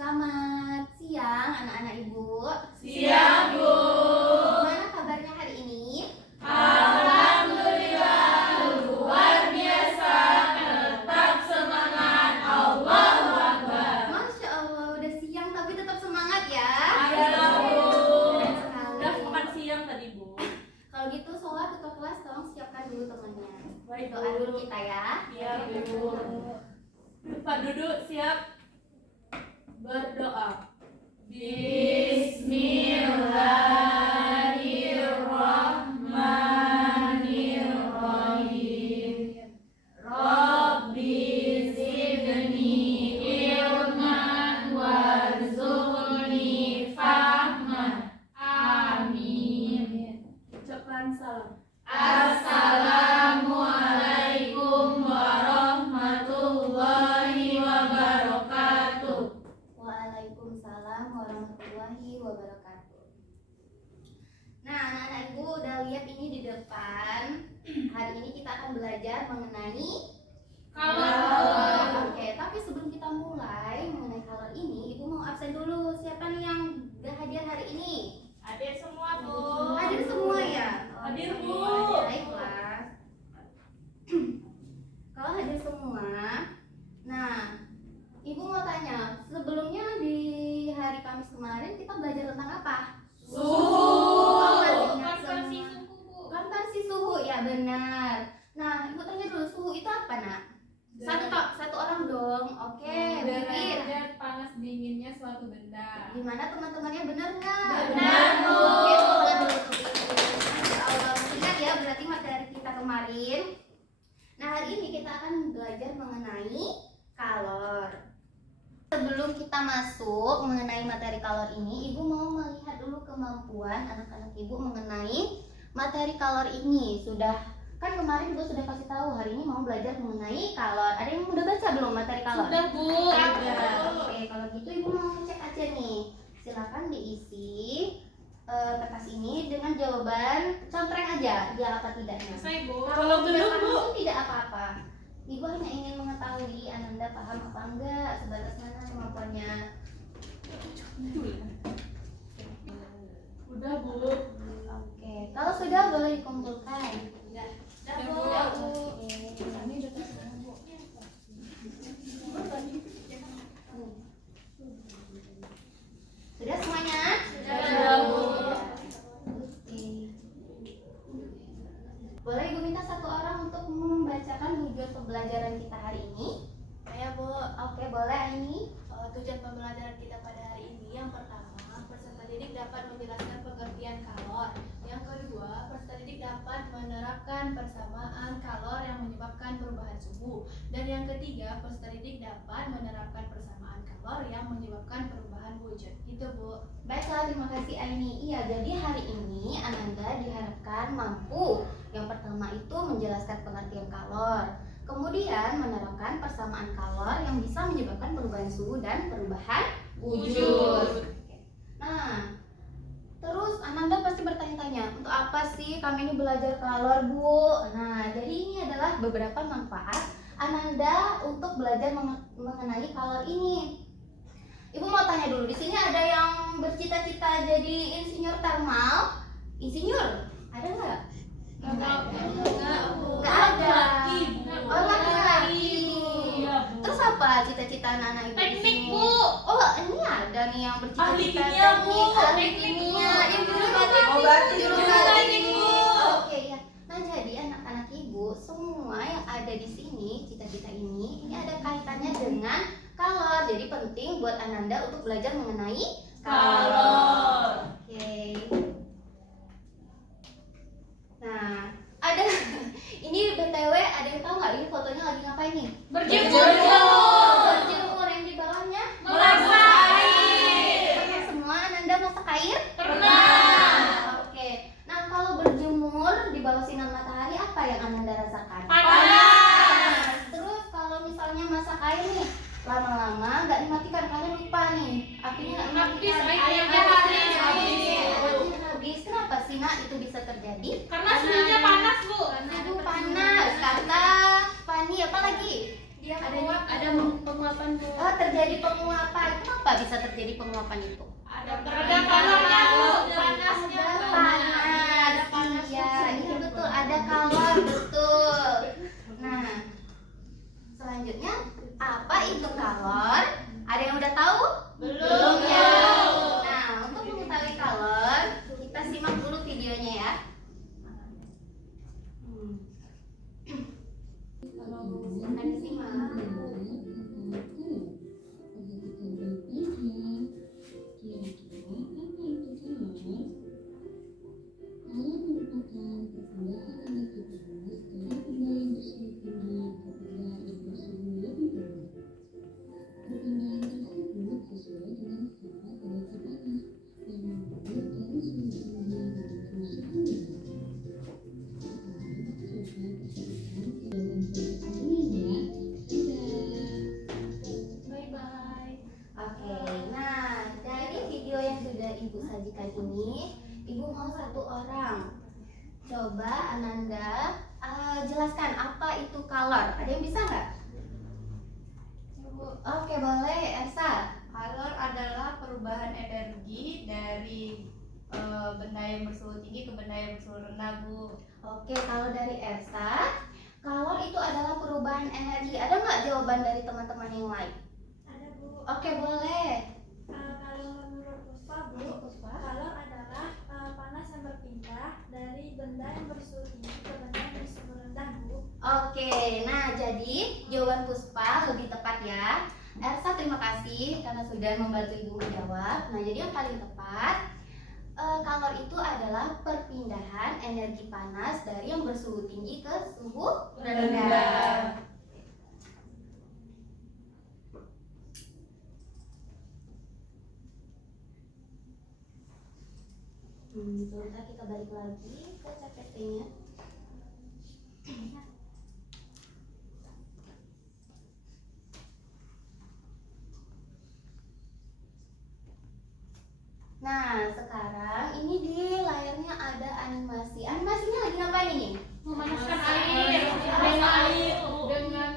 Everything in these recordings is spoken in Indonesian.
Selamat siang anak-anak ibu. Siang, Bu. Gimana kabarnya hari ini? Alhamdulillah, luar biasa. Tetap semangat. Allahu Akbar. Masya Allah, udah siang tapi tetap semangat ya. Iya, Bu. Keren sekali. Udah makan siang tadi, Bu. Kalau gitu sholat ketua kelas tolong siapkan dulu temannya. Baik, Doa dulu kita ya. Iya, Bu. Pak duduk, siap. Berdoa. Bismillahirrahmanirrahim. Rabbi zidni ilman warzuqni fahman. Amin. Ucapkan salam. Assalamualaikum warahmatullahi wabarakatuh. Waalaikumsalam warahmatullahi wabarakatuh. Nah, anak-anak ibu udah lihat ini di depan. Hari ini kita akan belajar mengenai Kalor. Oke, tapi sebelum kita mulai mengenai kalor ini, ibu mau absen dulu. Siapa nih yang gak hadir hari ini? Hadir semua, Bu. Hadir semua ya? Hadir, Bu. Baiklah. Kalau hadir semua, nah, ibu mau tanya, sebelumnya di hari Kamis kemarin kita belajar tentang apa? Suhu. Konversi suhu. Konversi suhu, ya benar. Nah, ibu tanya dulu, suhu itu apa, Nak? Satu orang dong. Oke, Bibir. Derajat panas dinginnya suatu benda. Gimana teman-temannya, benar nggak? Benar, Bu. Oke, tepuk tangan dulu untuk Ibu. Masya Allah, ingat ya berarti materi kita kemarin. Nah, hari ini kita akan belajar mengenai kalor. Sebelum kita masuk mengenai materi kalor ini, Ibu mau melihat dulu kemampuan anak-anak Ibu mengenai materi kalor ini. Kan kemarin Ibu sudah kasih tahu hari ini mau belajar mengenai kalor. Ada yang udah baca belum materi kalor? Sudah, Bu. Oke, kalau gitu Ibu mau cek aja nih. Silakan diisi kertas ini dengan jawaban contreng aja, ya apa tidaknya. Selesai, Bu. Kalau tidak belum, paham Bu. pun tidak apa-apa. Ibu hanya ingin mengetahui Ananda paham apa enggak, sebatas mana kemampuannya. Udah, Bu. Oke, kalau sudah boleh dikumpulkan. Udah, Bu. Kami udah kasih tahu, Bu. Sudah semuanya? Sudah, Bu. Oke. Boleh Ibu minta satu orang untuk membacakan tujuan pembelajaran kita hari ini? Saya, Bu. Oke, boleh Aini. Tujuan pembelajaran kita pada hari ini yang pertama, peserta didik dapat menjelaskan pengertian kalor. Yang kedua, peserta didik dapat menerapkan persamaan kalor yang menyebabkan perubahan suhu. Dan yang ketiga, peserta didik dapat menerapkan persamaan kalor yang menyebabkan perubahan wujud. Itu, Bu. Baiklah, terima kasih Aini. Iya, jadi hari ini Ananda diharapkan mampu. Yang pertama itu menjelaskan pengertian kalor. Kemudian menerapkan persamaan kalor yang bisa menyebabkan perubahan suhu dan perubahan wujud. Nah, terus Ananda pasti bertanya-tanya, untuk apa sih kami ini belajar kalor, Bu? Nah, jadi ini adalah beberapa manfaat Ananda untuk belajar mengenai kalor ini. Ibu mau tanya dulu, di sini ada yang bercita-cita jadi insinyur termal? Insinyur? Ada nggak? Nggak ada. Oh, laki-laki. Iya, Bu. Terus apa cita-cita anak-anak ibu? di Teknik, sini? Bu. Oh, ini ada nih yang bercita-cita Ahli kimia, Bu. ahli Teknik, kimia. Bu. Yang juru Juru batik, batik, Bu. Oke ya. Nah, jadi anak-anak ibu semua yang ada di sini cita-cita ini ada kaitannya dengan kalor. Jadi penting buat Ananda untuk belajar mengenai Kalor. Oke. Nah, ada ini BTW ada yang tahu nggak ini fotonya lagi ngapain nih? Berjemur. Berjemur, yang di bawahnya Masak air. Pernah semua Ananda masak air? Pernah. Oke. Nah, kalau berjemur di bawah sinar matahari apa yang Ananda rasakan? Panas. Terus kalau misalnya masak air nih, lama-lama nggak dimatikan, kalian lupa nih apinya nggak dimatikan. Airnya habis. Habis. Kenapa sih, Nak, itu bisa terjadi? Karena suhunya panas, Bu. Suhu panas, kata Fani. Apa lagi? Dia Ada ada penguapan, Bu. Oh, terjadi penguapan. Kenapa bisa terjadi penguapan itu? Ada kalornya, Bu. Panasnya, Ada Bu. panas, iya betul, ada kalor, betul. Nah, selanjutnya apa itu kalor? Ada yang udah tahu? Belum. Ya. Nah, untuk mengetahui kalor, kita simak dulu videonya ya. Akan disimak. Bye-bye. Oke, nah dari video yang sudah Ibu sajikan ini, Ibu mau satu orang. Coba Ananda jelaskan apa itu kalor. Ada yang bisa nggak? Oke, boleh. Ersa. Kalor adalah perubahan energi dari benda yang bersuhu tinggi ke benda yang bersuhu rendah, Bu. Oke, kalau dari Ersa, kalor itu adalah perubahan energi. Ada nggak jawaban dari teman-teman yang lain? Ada, Bu. Oke, boleh. Kalau menurut Puspa, kalor adalah panas yang berpindah dari benda yang bersuhu tinggi ke benda yang bersuhu rendah, Bu. Oke, nah jadi jawaban Puspa lebih tepat ya. Ersa terima kasih karena sudah membantu Ibu menjawab. Nah jadi yang paling tepat, kalor itu adalah perpindahan energi panas dari yang bersuhu tinggi ke suhu rendah. Sebentar kita balik lagi ke CPT-nya. Nah, sekarang ini di layarnya ada animasi. Animasinya lagi ngapain ini? Memanaskan Memanaskan air dengan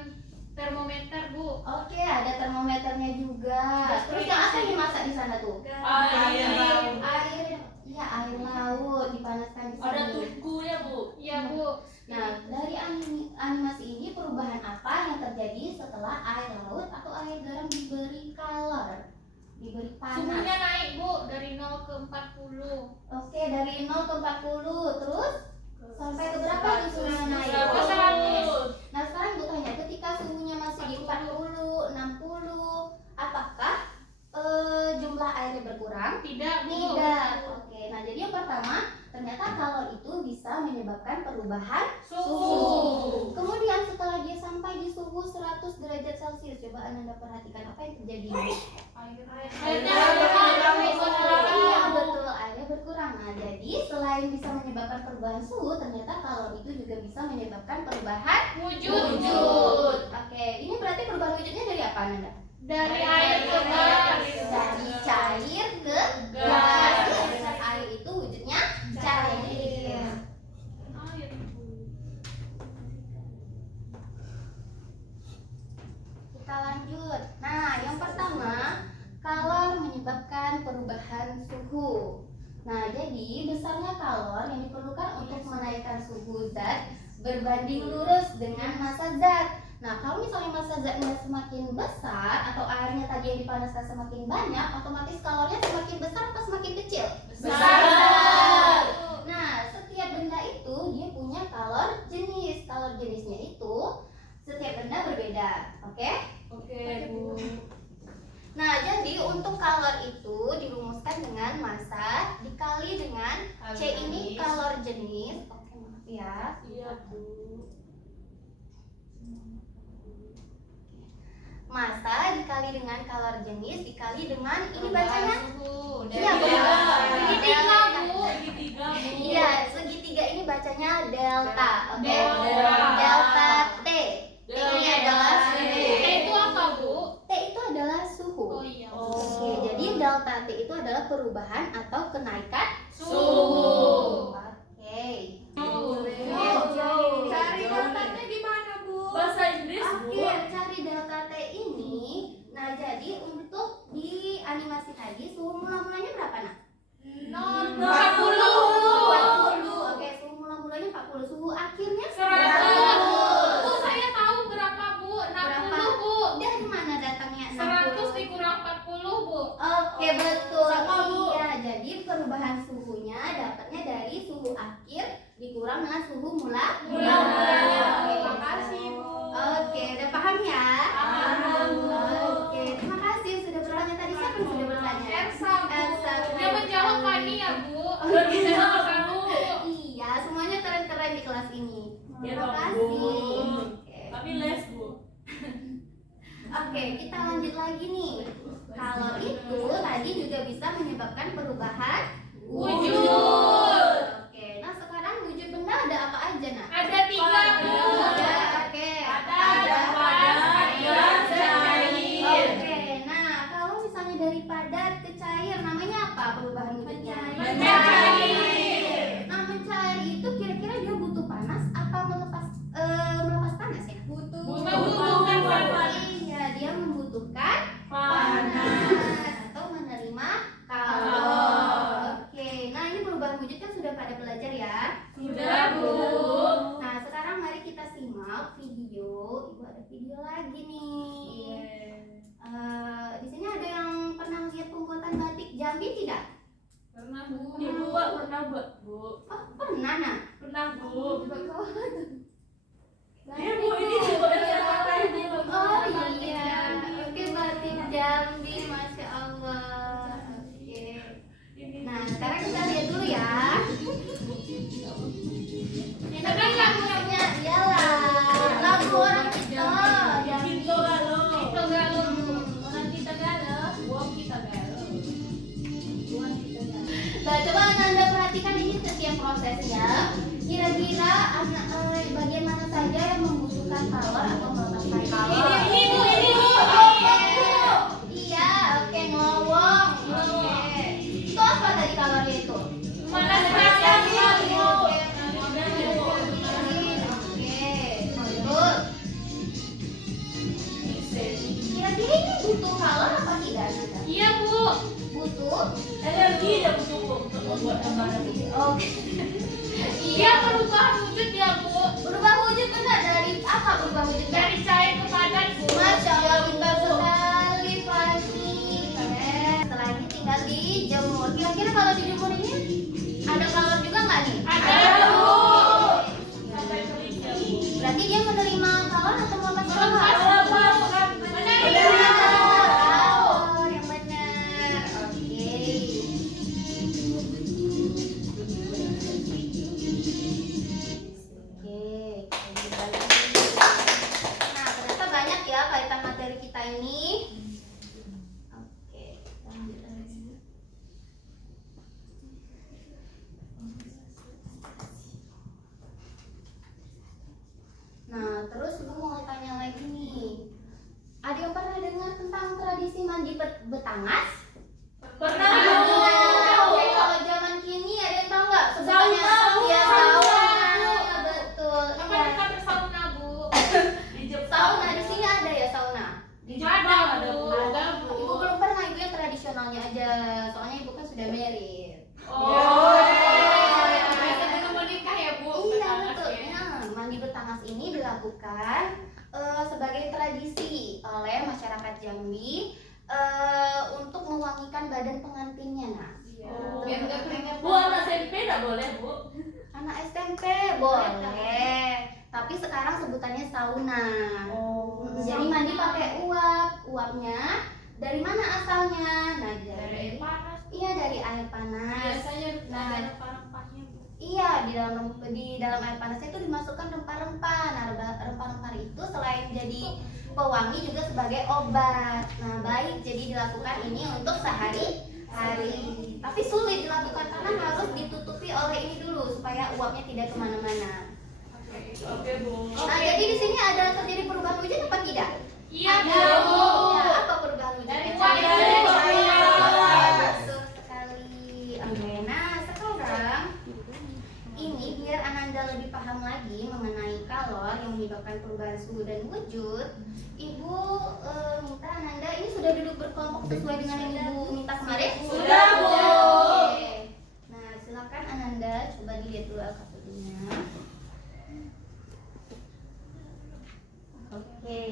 termometer, Bu. Oke, ada termometernya juga. Terus yang apa yang dimasak di sana tuh? Air. Air, iya air laut dipanaskan di Ada sini. tungku ya, Bu. Iya, Bu. Nah, dari animasi ini perubahan apa yang terjadi setelah air laut atau air garam diberi kalor, diberi Suhunya panas? naik, Bu, dari 0 ke 40. Oke, dari 0 ke 40, terus sampai ke berapa tuh suhunya naik? Ke 100. Nah, sekarang Ibu tanya, ketika suhunya masih di 40, 60, apakah jumlah airnya berkurang? Tidak, Bu. Tidak. Oke, nah jadi yang pertama, ternyata kalor itu bisa menyebabkan perubahan Suhu. Kemudian setelah dia sampai di suhu 100 derajat Celcius, coba Anda perhatikan apa yang terjadi. Airnya berkurang, Bu. Iya betul, airnya berkurang. Nah, jadi selain bisa menyebabkan perubahan suhu, ternyata kalor itu juga bisa menyebabkan perubahan Wujud. Oke, ini berarti perubahan wujudnya dari apa Nanda? Dari air ke gas. Dari cair ke Gas. gas. Ya, air itu wujudnya cair. Air, Bu. Kita lanjut. Nah, yang pertama, kalor menyebabkan perubahan suhu. Nah, jadi besarnya kalor yang diperlukan untuk menaikkan suhu zat berbanding lurus dengan massa zat. Nah, kalau misalnya massa zatnya semakin besar atau airnya tadi yang dipanaskan semakin banyak, otomatis kalornya semakin besar atau semakin kecil? Besar. Nah, setiap benda itu dia punya kalor jenis. Kalor jenisnya itu setiap benda berbeda. Oke? Oke, Bu. Nah, jadi untuk kalor itu dirumuskan dengan massa dikali dengan C ini kalor jenis. Oke, maaf ya. Iya, Bu. Massa dikali dengan kalor jenis dikali dengan ini bacanya? Suhu. Iya, Delta. Segitiga, Bu. Segitiga, Bu. Iya, segitiga ini bacanya delta. Oke? Delta. Delta T. T ini adalah T suhu. itu apa, Bu? T itu adalah suhu. Oh iya. Oke, jadi delta T itu adalah perubahan atau kenaikan Suhu. Oke. Cari deltanya gimana, Bu? Bahasa Inggris, Bu. Oke, cari delta T ini. Nah, jadi untuk di dengan suhu mula. Terima kasih, Bu. Oke, udah paham ya? Paham, Bu. Oke, terima kasih sudah bertanya. Tadi siapa yang sudah bertanya? Elsa, Bu. Elsa. Dia menjawab Fani ya, Bu. Oke. Bu. Iya, semuanya keren-keren di kelas ini. Ya, Terima Bu. kasih. Oke. Kami les, Bu. Oke, kita lanjut lagi nih. Kalor itu tadi juga bisa menyebabkan perubahan Wujud. Oke, nah sekarang wujud benda ada apa aja, Nak? Ada 3, Bu. Ada, oke. Padat, gas, dan cair. Oke, nah kalau misalnya dari padat ke cair, namanya apa perubahan wujudnya? Mencair. Nah, mencair itu kira-kira dia butuh panas apa melepas panas ya? Membutuhkan panas. Iya, dia membutuhkan Panas. atau menerima kalor. Oke, nah ini perubahan wujud kan sudah pada belajar ya. Sudah, Bu. Nah, sekarang mari kita simak video. Ibu ada video lagi nih. Di sini ada yang pernah lihat pembuatan batik Jambi tidak? Pernah, Bu. Ibu Wak pernah buat, Bu. Oh, pernah, Nak. Pernah, Bu. Batik. Iya, Bu, ini Bu. Oh iya, oke, batik Jambi, masya Allah. Oke. Nah, sekarang kita lihat dulu ya. Ini kan lagunya, iyalah, lagu orang kita. Jambi. Gitu, halo. Itu galau, Bu. Orang kita galau. Wah, kita galau. Nah, coba Anda perhatikan ini setiap prosesnya. Kira-kira bagian mana saja yang membutuhkan kalor atau melepaskan kalor? Ini, Bu. Oke. Iya, oke, ngowong. Oke. Itu apa tadi kalornya itu? Panas, gas, dan Oke. cair. Oke. Terus. Kira-kira ini butuh kalor apa tidak? Nanda? Iya, Bu. Butuh. Energi ya, Bu, untuk membuat gambaran ini. Oke. Iya, perubahan wujud ya, Bu. Berubah wujud benar dari apa berubah wujudnya? Dari cair ke padat, Bu. Masya Allah, pintar sekali Fani. Keren. Setelah ini tinggal dijemur. Kira-kira kalau dijemur ini ada kalor juga nggak nih? Ada, Bu. Sampai kering ya, Bu. Berarti dia menerima kalor atau melepas kalor? Benar, Benar. Bu. Kalor yang benar. Oke. Oke, lanjut lagi. Nah, ternyata banyak ya kaitan materi kita ini. Oke, lanjut lagi. Nah, terus ibu mau tanya lagi nih. Ada yang pernah dengar tentang tradisi mandi betangas? Pernah, Nah, Bu. oke, kalau zaman kini ada yang tahu nggak sebutannya? Sauna. Ya, sauna. Ya, betul. Apa Iya. kita bersauna, Bu? Di Jepang. Sauna di sini ada ya sauna? Di Ada, Jepang Bu. ada, Bu. Ada, Bu. Ibu belum pernah, ibu yang tradisionalnya aja. Soalnya ibu kan sudah married. Oh. Sebelum menikah ya, Bu. Iya Betangas betul. ya. Nah, mandi bertangas ini dilakukan sebagai tradisi oleh masyarakat Jambi untuk mewangikan badan pengantinnya, Nak. Biar nggak keringat. Bu, anak SMP nggak boleh, Bu. Anak SMP boleh, tapi sekarang sebutannya sauna. Jadi mandi pakai uapnya dari mana asalnya? Nah, Dari air panas. iya dari air panas. Biasanya Nah, ada rempah-rempahnya, Bu. Iya, di dalam air panas itu dimasukkan rempah-rempah. Nah, rempah-rempah itu selain jadi pewangi juga sebagai obat. Nah, baik jadi dilakukan ini untuk sehari-hari. Tapi sulit dilakukan karena harus ditutupi oleh ini dulu supaya uapnya tidak kemana-mana. Oke, Bu. Nah, jadi di sini ada terjadi perubahan wujud apa tidak? Iya, Bu. Iya, apa perubahan wujudnya? Dari cair ke padat. Betul sekali. Oke, nah sekarang ini biar Ananda lebih paham lagi mengenai kalor yang menyebabkan perubahan suhu dan wujud, Ibu minta Ananda ini sudah duduk berkelompok sesuai dengan yang Ibu minta kemarin? Sudah, Bu. Oke. Nah, silakan Ananda coba dilihat dulu alfabetnya. Oke.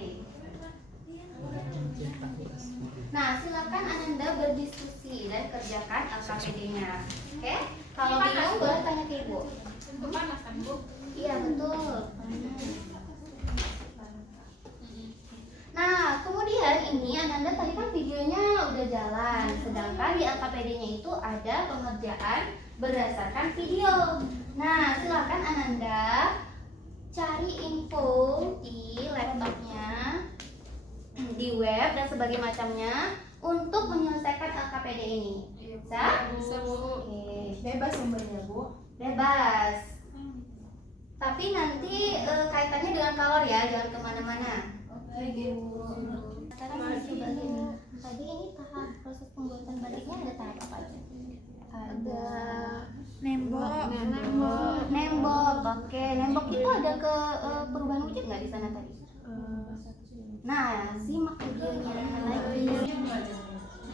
Nah, silakan Ananda berdiskusi dan kerjakan LKPD-nya. Oke? Kalau bingung boleh tanya ke Ibu. Panas kan, Bu? Iya betul. Nah, kemudian ini Ananda tadi kan videonya udah jalan, sedangkan di LKPD-nya itu ada pengerjaan berdasarkan video. Nah, silakan Ananda cari info di laptopnya, di web dan sebagainya macamnya untuk menyelesaikan LKPD ini. Bisa? Oke. Bebas sumbernya, Bu. Bebas. Tapi nanti kaitannya dengan kalor ya, jangan kemana-mana. Sekarang coba gini. Tadi ini tahap proses pembuatan batiknya ada tahap apa aja? Ada nembok. Oke, nembok itu ada ke perubahan wujud nggak di sana tadi? Nah, simak videonya lagi.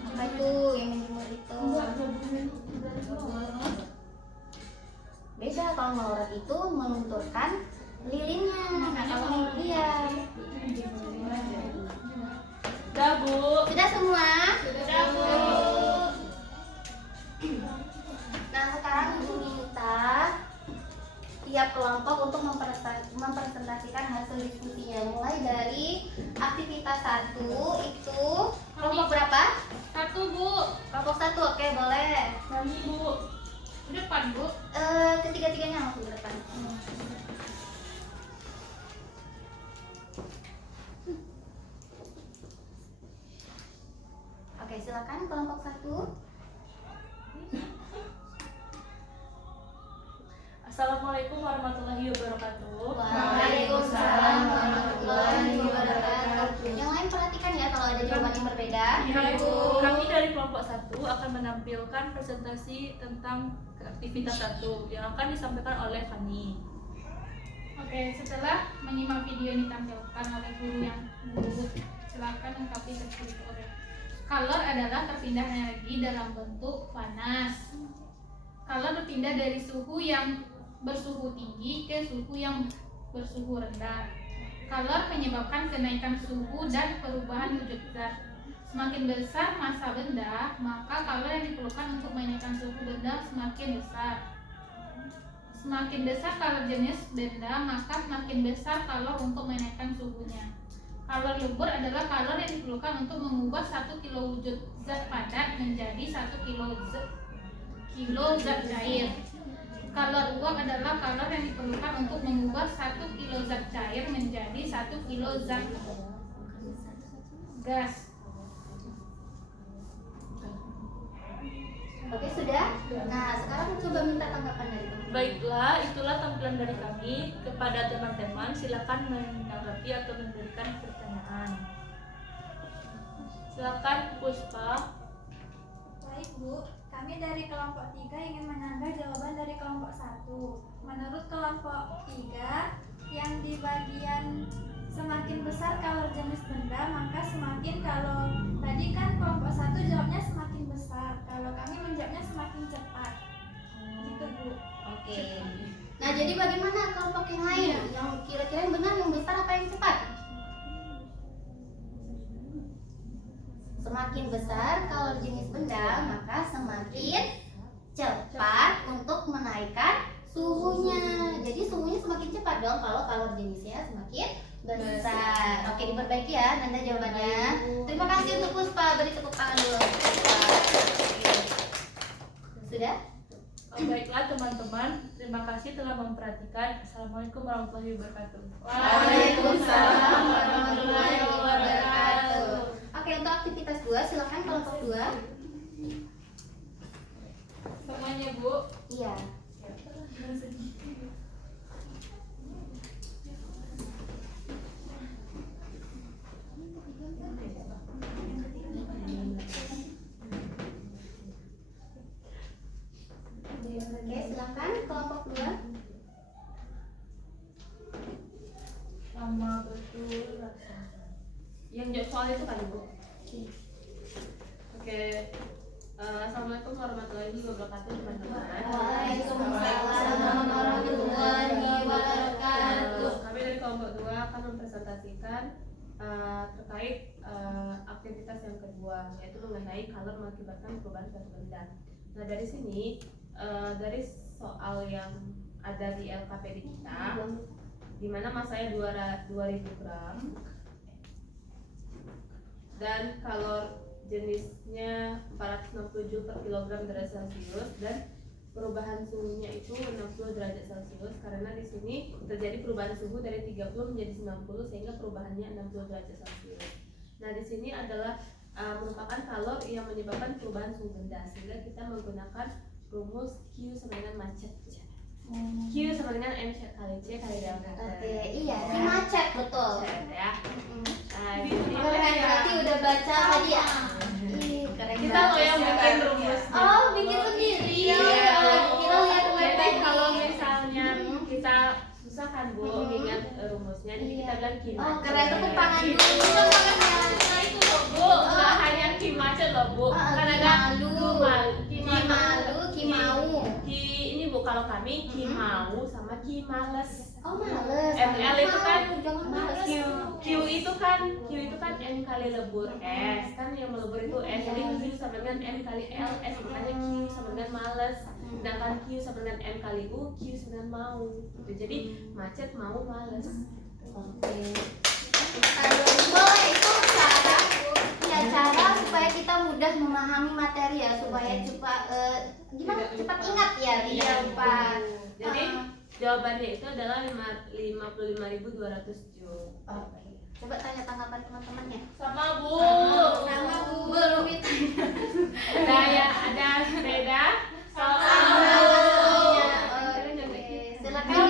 Apa itu yang menjemur itu? Beda, kalau melorot itu melunturkan lilinnya. Nah, kalau dia Udah, Bu. sudah semua? Sudah, Bu. Nah, sekarang Ibu minta tiap kelompok untuk mempresentasikan hasil diskusinya, mulai dari aktivitas 1 itu kelompok berapa? 1, Bu. Kelompok 1, oke boleh. Kami, Bu. Di depan, Bu. Ketiga-tiganya langsung ke depan. Oke, silakan kelompok 1. Assalamualaikum warahmatullahi wabarakatuh. Waalaikumsalam warahmatullahi wabarakatuh. Yang lain perhatikan ya kalau ada jawaban yang berbeda. Kami dari kelompok 1 akan menampilkan presentasi tentang aktivitas 1 yang akan disampaikan oleh Fani. Oke, setelah menyimak video yang ditampilkan oleh guru yang guru, silakan lengkapi tersebut. Kalor adalah perpindahan energi dalam bentuk panas. Kalor berpindah dari suhu yang bersuhu tinggi ke suhu yang bersuhu rendah. Kalor menyebabkan kenaikan suhu dan perubahan wujud zat. Semakin besar massa benda, maka kalor yang diperlukan untuk menaikkan suhu benda semakin besar. Semakin besar kalor jenis benda, maka semakin besar kalor untuk menaikkan suhunya. Kalor lumpur adalah kalor yang diperlukan untuk mengubah 1 kilo wujud zat padat menjadi 1 kilo zat cair. Kalor uap adalah kalor yang diperlukan untuk mengubah 1 kilo zat cair menjadi 1 kilo zat gas. Oke, sudah? Nah, sekarang coba minta tanggapan dari teman-teman. Baiklah, itulah tampilan dari kami. Kepada teman-teman, silakan menanggapi atau memberikan pertanyaan. Silakan Puspa. Baik, Bu. Kami dari kelompok 3 ingin menambah jawaban dari kelompok 1. Menurut kelompok 3, yang di bagian semakin besar kalor jenis benda, maka semakin, kalau tadi kan kelompok 1 jawabnya semakin besar, kalau kami menjawabnya semakin cepat. Gitu, Bu. Oke. Nah, jadi bagaimana kelompok yang lain? Yang kira-kira yang benar yang besar apa yang cepat? Semakin besar kalor jenis benda, maka semakin cepat untuk menaikkan suhunya. Jadi suhunya semakin cepat dong kalau kalor jenisnya semakin besar. Oke, diperbaiki ya Nanda jawabannya. Terima kasih untuk Puspa, beri tepuk tangan dulu. Oke. Sudah? Baiklah teman-teman, terima kasih telah memperhatikan. Assalamualaikum warahmatullahi wabarakatuh. Waalaikumsalam warahmatullahi wabarakatuh. Oke, untuk aktivitas 2 silakan kelompok 2. Semuanya, Bu. Iya. Oke, silakan kelompok 2. Sama betul rasanya. Yang jawab soal itu kan, Bu? Oke, assalamualaikum warahmatullahi wabarakatuh teman-teman. Waalaikumsalam warahmatullahi wabarakatuh. Kami dari kelompok 2 akan mempresentasikan terkait aktivitas yang kedua, yaitu mengenai kalor mengakibatkan perubahan suatu benda. Nah, dari sini dari soal yang ada di LKPD kita, di mana masanya 2000 gram dan kalor jenisnya 467 per kilogram derajat Celcius, dan perubahan suhunya itu 60 derajat Celcius karena di sini terjadi perubahan suhu dari 30 menjadi 90 sehingga perubahannya 60 derajat Celcius. Nah, di sini adalah merupakan kalor yang menyebabkan perubahan suhu benda, sehingga kita menggunakan rumus Q sama dengan macet. Q sama dengan M kali C kali delta. Oke, iya, ini macet betul. Ya. Nah, di sini Keren, berarti udah baca tadi ya. Ih, keren kita banget. loh yang bikin rumus. Oh, bikin sendiri. Iya. Kira lihat web Jadi kalau tadi. misalnya kita susah kan Bu ingat rumusnya, jadi kita bilang Q Oh, macet. keren, tepuk tangan dulu. Nah itu loh Bu, nggak hanya Q macet loh Bu, kan ada Kimalu, Kimau. Ki ini Bu, kalau kami Ki mau sama Ki males. Oh, males. ML itu kan Jangan males. Q itu kan M kali lebur S, kan yang melebur itu S, jadi Q sama dengan M kali L S, makanya Q sama dengan males. Sedangkan Q sama dengan M kali U, Q sama dengan mau. Jadi macet, mau, males. Oke. Boleh, itu cara supaya kita mudah memahami materi ya, supaya cepat ingat ya, tidak lupa. Jadi jawabannya itu adalah 55.200 joule. Oke. Coba tanya tanggapan teman-temannya. Sama Bu. Sama Bu. Belum ditanya. Ada beda? Silakan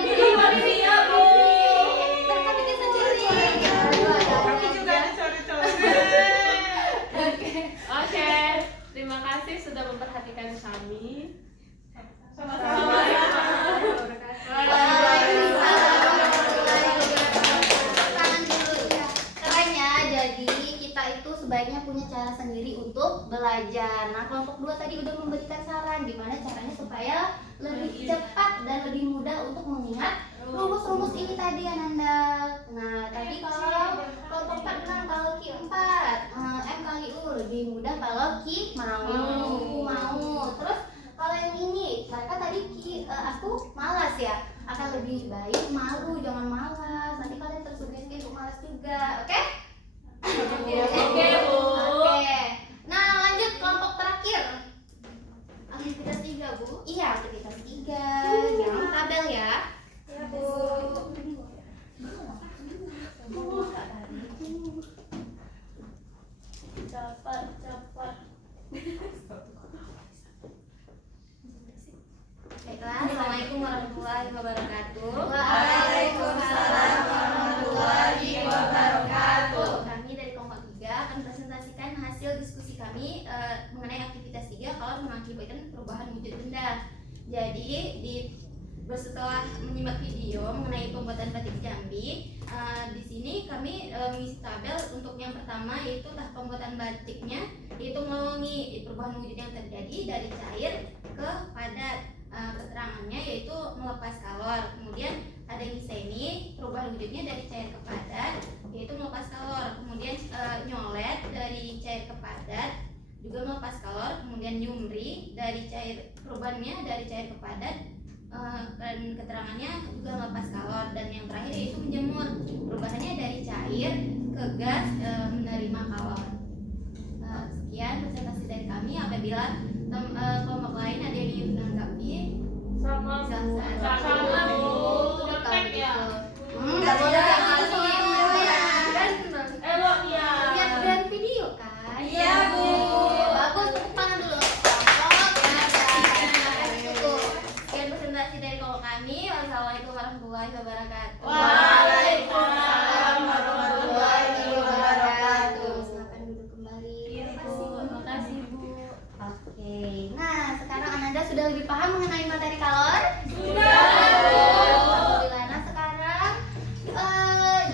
Iya Bu. mereka bikin sendiri. Kami juga ada coret-coret. Oke, terima kasih sudah memperhatikan kami. Sama-sama. Caranya, jadi kita itu sebaiknya punya cara sendiri untuk belajar. Nah, kelompok 2 tadi udah memberikan saran gimana caranya supaya lebih cepat dan lebih mudah untuk mengingat rumus-rumus ini tadi, Ananda. Nah, tadi kalau kelompok 4 bilang kalau Q4 M kali U lebih mudah kalau Q mau. Terus kalau yang ini, mereka tadi aku malas ya, akan lebih baik malu, jangan malas. Nanti kalian tersugesti untuk malas juga, oke? Oke, Bu. Oke. Nah, lanjut kelompok terakhir. Aktivitas 3, Bu. Iya, aktivitas 3. Jangan tabel ya. Ya, Bu. Cepat. Baiklah, Assalamualaikum warahmatullahi wabarakatuh. Waalaikumsalam warahmatullahi wabarakatuh. Kami dari kelompok 3 akan presentasikan hasil diskusi kami mengenai aktivitas 3 kalau mengakibatkan perubahan wujud benda. Jadi setelah menyimak video mengenai pembuatan batik Jambi, di sini kami mengisi tabel untuk yang pertama yaitu tahap pembuatan batiknya, yaitu melongi perubahan wujud yang terjadi dari cair ke padat. Keterangannya yaitu melepas kalor. Kemudian ada ngiseni, perubahan wujudnya dari cair ke padat, yaitu melepas kalor. Kemudian nyolet dari cair ke padat, juga melepas kalor. Kemudian nyumri dari cair, perubahannya dari cair ke padat, dan keterangannya juga melepas kalor. Dan yang terakhir yaitu menjemur, perubahannya dari cair ke gas, menerima kalor. Sekian presentasi dari kami. Apabila kelompok lain ada yang ingin menanggapi, Sama Bu. sama Bu. Kontak ya. nggak boleh yang semuanya kan Eloknya. lihat dan video kan. Iya, Bu. Bagus, tepuk tangan dulu. Kelompok ya, cukup. Sekian presentasi dari kelompok kami. Wassalamualaikum warahmatullahi wabarakatuh. Waalaikumsalam warahmatullahi wabarakatuh. Silakan duduk kembali. Terima kasih Bu. Oke, nah sekarang Ananda sudah lebih paham mengenai materi kalor? Sudah. Alhamdulillah. Nah sekarang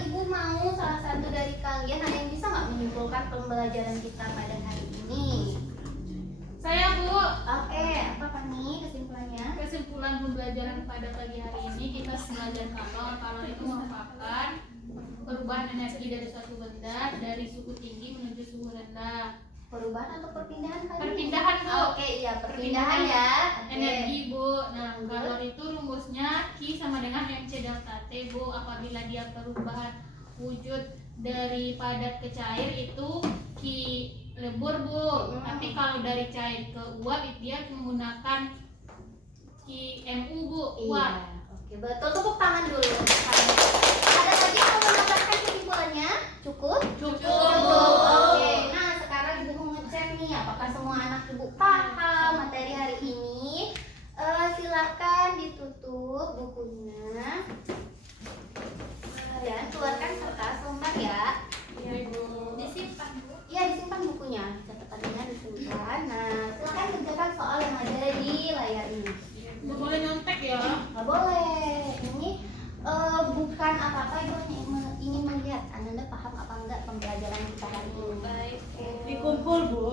Ibu mau salah satu dari kalian ada yang bisa nggak menyimpulkan pembelajaran kita pada hari ini? Saya Bu, Oke, apa nih kesimpulannya? kesimpulan pembelajaran pada pagi hari ini kita belajar kalor. Kalor itu merupakan perubahan energi dari suatu benda dari suhu tinggi menuju suhu rendah. Perubahan atau perpindahan kali? Perpindahan, Bu. Oke, iya perpindahan ya. Oke. Energi, Bu. Nah, Lanjut. kalor itu rumusnya Q sama dengan MC delta T, Bu. Apabila dia perubahan wujud dari padat ke cair itu Q lebur, Bu. Tapi kalau dari cair ke uap dia menggunakan QMU, Bu. Uap. Iya. Oke, betul. Tepuk tangan dulu. Ada lagi yang mau menambahkan kesimpulannya? Cukup? Cukup. Oke. Nah, sekarang Ibu mau ngecek nih apakah semua anak Ibu paham materi hari ini. Silakan ditutup bukunya. Dan keluarkan kertas lembar ya. Disimpan, Bu. Iya, disimpan bukunya. Catatannya disimpan. Nah, silakan kerjakan soal yang ada di layar ini. Nggak boleh nyontek ya. Nggak boleh. Ini bukan apa-apa, Ibu hanya ingin melihat Ananda paham apa enggak pembelajaran kita hari ini. Baik. Dikumpul, Bu.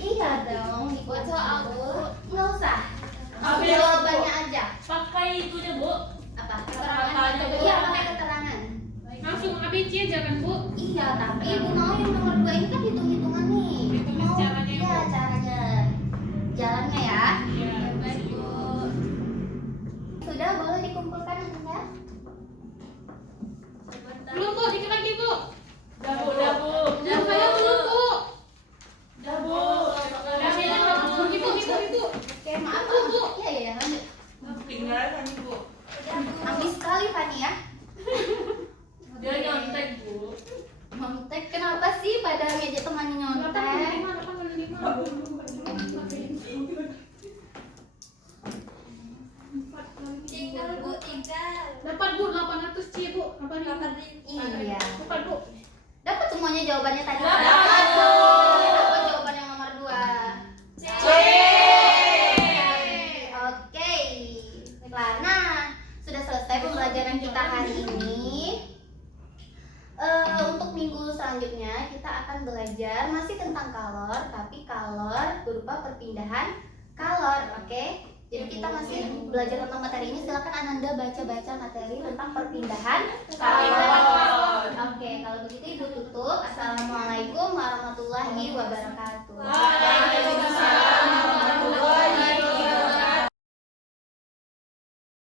Iya dong, dibuat soal Bu. Nggak usah. Apa Ambil ya, Bu? jawabannya aja. Pakai itunya, Bu. Apa? Keterangan aja, Bu. Iya, pakai keterangan. Langsung ABC aja kan, Bu? Iya, tapi Ibu mau yang nomor 2 ini kan hitung-hitungan nih. Hitung Mau- caranya, Iya, Bu. caranya. Jalannya ya. Iya. Baik, Bu. Sudah boleh dikumpulkan Ananda? Belum, Bu. Dikit lagi, Bu. Dah, Bu. Dah, Bu. Belum, saya belum, Bu. Dah, Bu. Kayaknya belum. Ibu. Oke, maaf. Bu. Iya, iya, lanjut. Ketinggalan, Bu. Ambis sekali Fani ya. Dia nyontek, Bu. Nyontek kenapa sih pada ngejek temannya nyontek? 85. Tinggal, Bu, tinggal. Dapat, Bu. 800 C, Bu. 8.000. Iya. Dapat, Bu. Dapat semuanya jawabannya tadi. Dapat. Apa jawaban yang nomor 2? Oke. Baiklah. Nah, sudah selesai pembelajaran kita hari ini. Untuk minggu selanjutnya kita akan belajar masih tentang kalor, tapi kalor berupa perpindahan kalor, oke? Jadi kita masih belajar tentang materi ini. Silakan Ananda baca-baca materi tentang perpindahan kalor. Oke, kalau begitu Ibu tutup. Assalamualaikum warahmatullahi wabarakatuh.